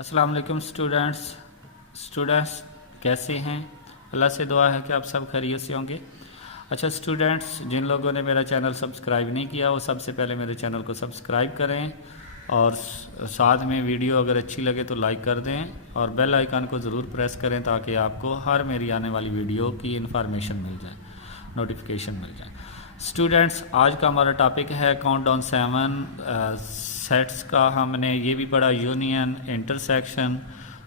अस्सलाम वालेकुम स्टूडेंट्स कैसे हैं। अल्लाह से दुआ है कि आप सब खैरियत से होंगे। अच्छा स्टूडेंट्स, जिन लोगों ने मेरा चैनल सब्सक्राइब नहीं किया वो सबसे पहले मेरे चैनल को सब्सक्राइब करें और साथ में वीडियो अगर अच्छी लगे तो लाइक कर दें और बेल आइकन को ज़रूर प्रेस करें ताकि आपको हर मेरी आने वाली वीडियो की इन्फॉर्मेशन मिल जाए, नोटिफिकेशन मिल जाए। स्टूडेंट्स, आज का हमारा टॉपिक है काउंटडाउन 7 सेट्स का। हमने ये भी पढ़ा, यूनियन, इंटरसेक्शन,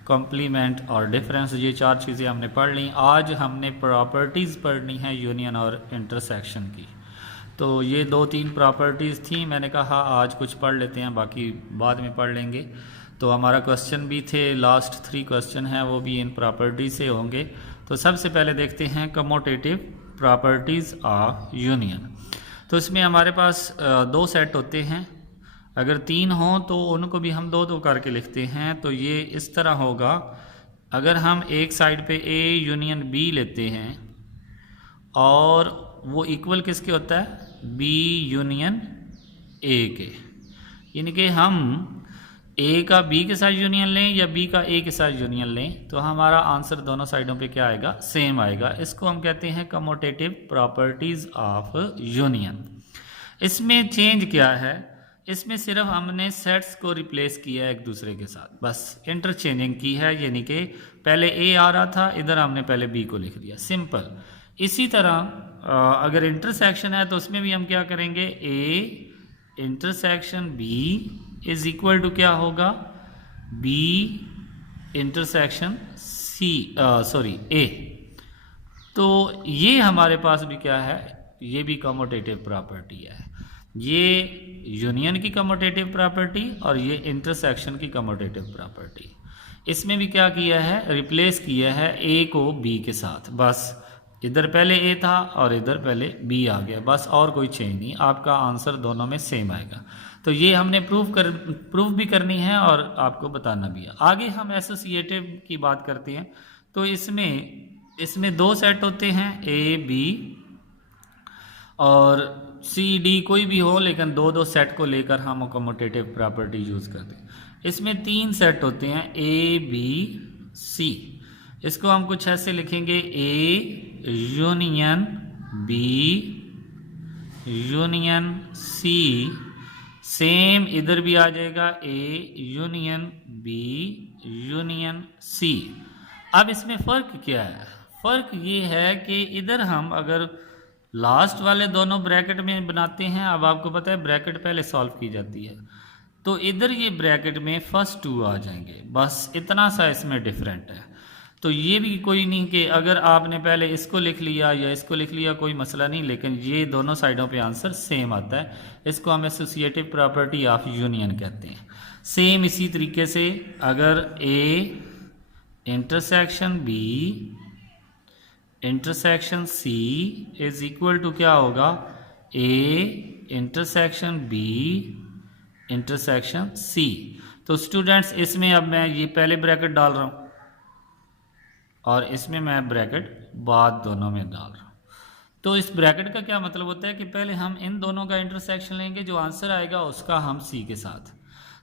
कॉम्प्लीमेंट और डिफरेंस, ये 4 चीज़ें हमने पढ़ ली। आज हमने प्रॉपर्टीज़ पढ़नी है यूनियन और इंटरसेक्शन की। तो ये 2-3 प्रॉपर्टीज़ थी, मैंने कहा आज कुछ पढ़ लेते हैं, बाकी बाद में पढ़ लेंगे। तो हमारा क्वेश्चन भी थे, लास्ट 3 क्वेश्चन हैं वो भी इन प्रॉपर्टी से होंगे। तो सबसे पहले देखते हैं कमोटेटिव प्रॉपर्टीज़ ऑफ यूनियन। तो इसमें हमारे पास 2 सेट होते हैं, अगर 3 हों तो उनको भी हम 2-2 करके लिखते हैं। तो ये इस तरह होगा, अगर हम एक साइड पे ए यूनियन बी लेते हैं और वो इक्वल किसके होता है, बी यूनियन ए के, यानी कि हम ए का बी के साथ यूनियन लें या बी का ए के साथ यूनियन लें तो हमारा आंसर दोनों साइडों पे क्या आएगा, सेम आएगा। इसको हम कहते हैं कमोटेटिव प्रॉपर्टीज़ ऑफ यूनियन। इसमें चेंज क्या है, इसमें सिर्फ हमने सेट्स को रिप्लेस किया है एक दूसरे के साथ, बस इंटरचेंजिंग की है, यानी कि पहले ए आ रहा था, इधर हमने पहले बी को लिख दिया, सिंपल। इसी तरह अगर इंटरसेक्शन है तो उसमें भी हम क्या करेंगे, A intersection B is equal to क्या होगा, बी इंटरसेक्शन सी ए। तो ये हमारे पास भी क्या है, ये भी कमोटेटिव प्रॉपर्टी है। ये यूनियन की कमोटेटिव प्रॉपर्टी और ये इंटरसेक्शन की कमोटेटिव प्रॉपर्टी। इसमें भी क्या किया है, रिप्लेस किया है ए को बी के साथ, बस इधर पहले ए था और इधर पहले बी आ गया, बस और कोई चेंज नहीं, आपका आंसर दोनों में सेम आएगा। तो ये हमने प्रूफ भी करनी है और आपको बताना भी है। आगे हम एसोसिएटिव की बात करते हैं। तो इसमें 2 सेट होते हैं, ए बी और सी डी, कोई भी हो, लेकिन 2-2 सेट को लेकर हम कमोटेटिव प्रॉपर्टी यूज़ करते हैं। इसमें 3 सेट होते हैं, ए बी सी। इसको हम कुछ ऐसे लिखेंगे, A union B union C, same इधर भी आ जाएगा, A union B union C. अब इसमें फ़र्क क्या है, फ़र्क ये है कि इधर हम अगर लास्ट वाले दोनों ब्रैकेट में बनाते हैं, अब आपको पता है ब्रैकेट पहले सॉल्व की जाती है, तो इधर ये ब्रैकेट में फर्स्ट 2 आ जाएंगे, बस इतना सा इसमें डिफरेंट है। तो ये भी कोई नहीं कि अगर आपने पहले इसको लिख लिया या इसको लिख लिया, कोई मसला नहीं, लेकिन ये दोनों साइडों पे आंसर सेम आता है। इसको हम एसोसिएटिव प्रॉपर्टी ऑफ यूनियन कहते हैं। सेम इसी तरीके से अगर A intersection B intersection C is equal to क्या होगा, A intersection B intersection C. तो स्टूडेंट्स, इसमें अब मैं ये पहले ब्रैकेट डाल रहा हूँ और इसमें मैं ब्रैकेट बाद दोनों में डाल रहा हूँ। तो इस ब्रैकेट का क्या मतलब होता है कि पहले हम इन दोनों का इंटरसेक्शन लेंगे, जो आंसर आएगा उसका हम सी के साथ।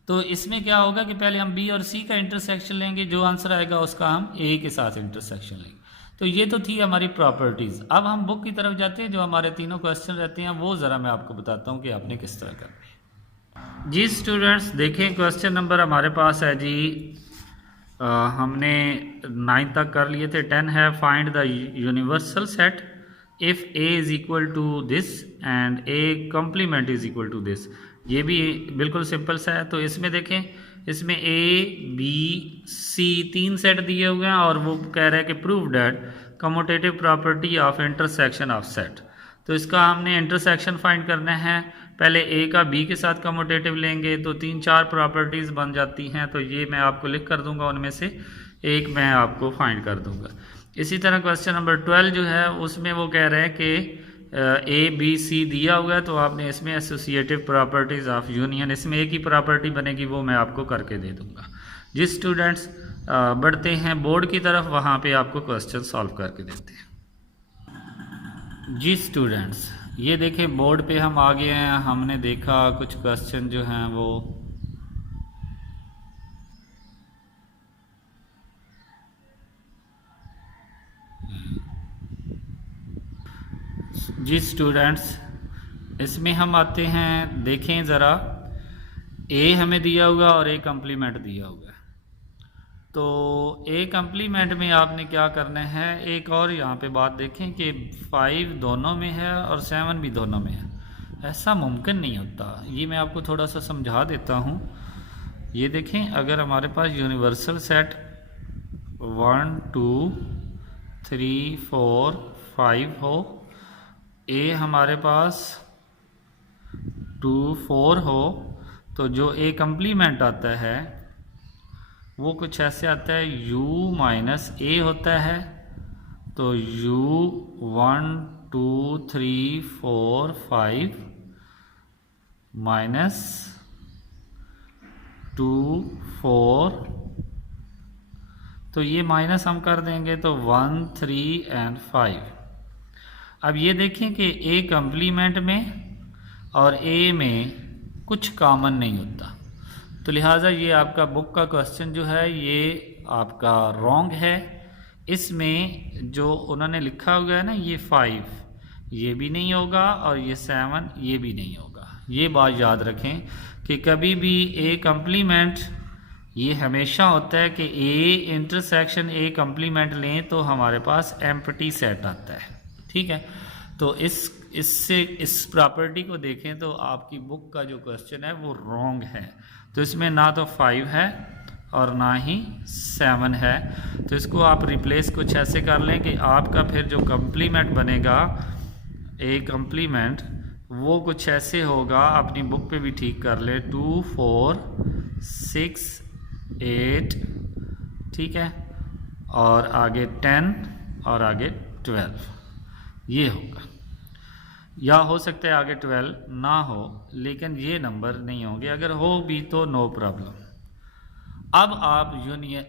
तो इसमें क्या होगा कि पहले हम बी और सी का इंटरसेक्शन लेंगे, जो आंसर आएगा उसका हम ए के साथ इंटरसेक्शन लेंगे। तो ये तो थी हमारी प्रॉपर्टीज़। अब हम बुक की तरफ जाते हैं, जो हमारे तीनों क्वेश्चन रहते हैं वो ज़रा मैं आपको बताता हूँ कि आपने किस तरह करना है। जी स्टूडेंट्स, देखें क्वेश्चन नंबर हमारे पास है जी, हमने 9 तक कर लिए थे। 10 है, find the universal set if A is equal to this and A complement is equal to this. ये भी बिल्कुल सिंपल सा है। तो इसमें देखें, इसमें ए बी सी 3 सेट दिए हुए हैं और वो कह रहे हैं कि prove that commutative property of intersection of set. तो इसका हमने इंटरसेक्शन फाइंड करना है, पहले ए का बी के साथ कमोटेटिव लेंगे तो 3-4 प्रॉपर्टीज़ बन जाती हैं। तो ये मैं आपको लिख कर दूंगा, उनमें से एक मैं आपको फाइंड कर दूंगा। इसी तरह क्वेश्चन नंबर 12 जो है उसमें वो कह रहे हैं कि ए बी सी दिया हुआ है, तो आपने इसमें एसोसिएटिव प्रॉपर्टीज़ ऑफ यूनियन, इसमें एक ही प्रॉपर्टी बनेगी, वो मैं आपको करके दे दूंगा। जिस स्टूडेंट्स बढ़ते हैं बोर्ड की तरफ, वहाँ पे आपको क्वेश्चन सॉल्व करके देते हैं। जी स्टूडेंट्स, ये देखें बोर्ड पे हम आ गए हैं। हमने देखा कुछ क्वेश्चन जो हैं वो जी स्टूडेंट्स, इसमें हम आते हैं, देखें ज़रा, ए हमें दिया हुआ और ए कम्प्लीमेंट दिया हुआ है। तो ए कम्प्लीमेंट में आपने क्या करना है, एक और यहाँ पे बात देखें कि 5 दोनों में है और 7 भी दोनों में है। ऐसा मुमकिन नहीं होता, ये मैं आपको थोड़ा सा समझा देता हूँ। ये देखें, अगर हमारे पास यूनिवर्सल सेट 1 2 3 4 5 हो, ए हमारे पास 2 4 हो, तो जो ए कम्प्लीमेंट आता है वो कुछ ऐसे आता है, u माइनस ए होता है। तो u 1 2 3 4 5 माइनस 2 4, तो ये माइनस हम कर देंगे तो 1 3 एंड 5। अब ये देखें कि ए कम्प्लीमेंट में और ए में कुछ कॉमन नहीं होता, तो लिहाजा ये आपका बुक का क्वेश्चन जो है ये आपका रॉन्ग है। इसमें जो उन्होंने लिखा हुआ है ना, ये 5 ये भी नहीं होगा और ये 7 ये भी नहीं होगा। ये बात याद रखें कि कभी भी ए कम्प्लीमेंट ये हमेशा होता है कि ए इंटरसेक्शन ए कम्प्लीमेंट लें तो हमारे पास एम्प्टी सेट आता है। ठीक है, तो इस प्रॉपर्टी को देखें तो आपकी बुक का जो क्वेश्चन है वो रॉन्ग है। तो इसमें ना तो 5 है और ना ही 7 है। तो इसको आप रिप्लेस कुछ ऐसे कर लें कि आपका फिर जो कम्प्लीमेंट बनेगा ए कम्प्लीमेंट वो कुछ ऐसे होगा, अपनी बुक पे भी ठीक कर ले, 2 4 6 8, ठीक है, और आगे 10 और आगे 12 ये होगा। या हो सकता है आगे 12 ना हो, लेकिन ये नंबर नहीं होंगे। अगर हो भी तो नो प्रॉब्लम। अब आप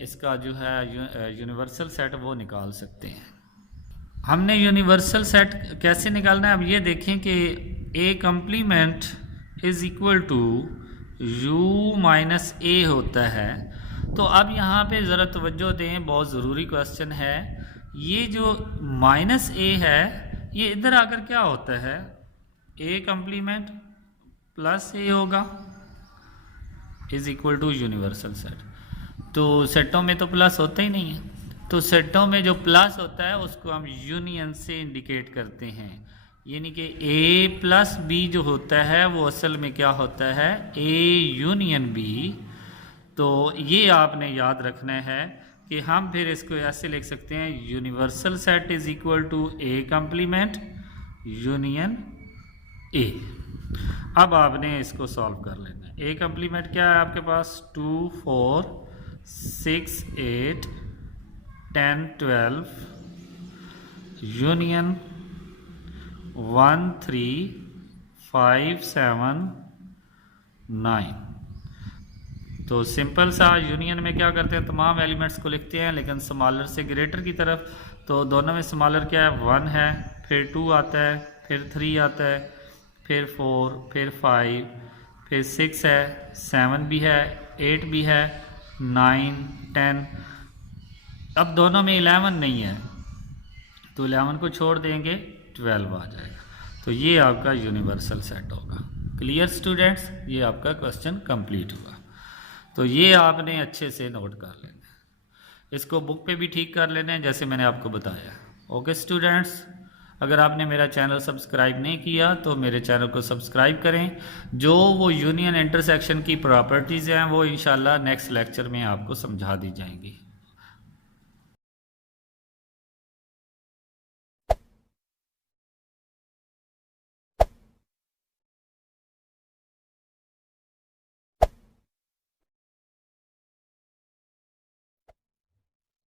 इसका जो है यूनिवर्सल सेट वो निकाल सकते हैं। हमने यूनिवर्सल सेट कैसे निकालना है, अब ये देखें कि A complement is equal to u minus A होता है। तो अब यहाँ पे ज़रा तवज्जो दें, बहुत ज़रूरी क्वेश्चन है। ये जो माइनस ए है ये इधर आकर क्या होता है, ए कम्प्लीमेंट प्लस ए होगा is equal to universal set. तो सेटों में तो प्लस होता ही नहीं है, तो सेटों में जो प्लस होता है उसको हम यूनियन से इंडिकेट करते हैं। यानी कि ए प्लस बी जो होता है वो असल में क्या होता है, ए यूनियन बी। तो ये आपने याद रखना है कि हम फिर इसको ऐसे लिख सकते हैं, universal set is equal to A complement union A. अब आपने इसको सॉल्व कर लेना है। ए कम्प्लीमेंट क्या है आपके पास, 2 4 6 8 10 12 यूनियन 1 3 5 7 9। तो सिंपल सा यूनियन में क्या करते हैं, तमाम एलिमेंट्स को लिखते हैं लेकिन स्मॉलर से ग्रेटर की तरफ। तो दोनों में स्मॉलर क्या है, 1 है, फिर 2 आता है, फिर 3 आता है, फिर 4, फिर 5, फिर 6 है, 7 भी है, 8 भी है, 9 10। अब दोनों में 11 नहीं है तो 11 को छोड़ देंगे, 12 आ जाएगा। तो ये आपका यूनिवर्सल सेट होगा। क्लियर स्टूडेंट्स, ये आपका क्वेश्चन कंप्लीट हुआ। तो ये आपने अच्छे से नोट कर लेना है, इसको बुक पे भी ठीक कर लेना है जैसे मैंने आपको बताया। ओके स्टूडेंट्स, अगर आपने मेरा चैनल सब्सक्राइब नहीं किया तो मेरे चैनल को सब्सक्राइब करें। जो वो यूनियन इंटरसेक्शन की प्रॉपर्टीज़ हैं वो इंशाल्लाह नेक्स्ट लेक्चर में आपको समझा दी जाएंगी।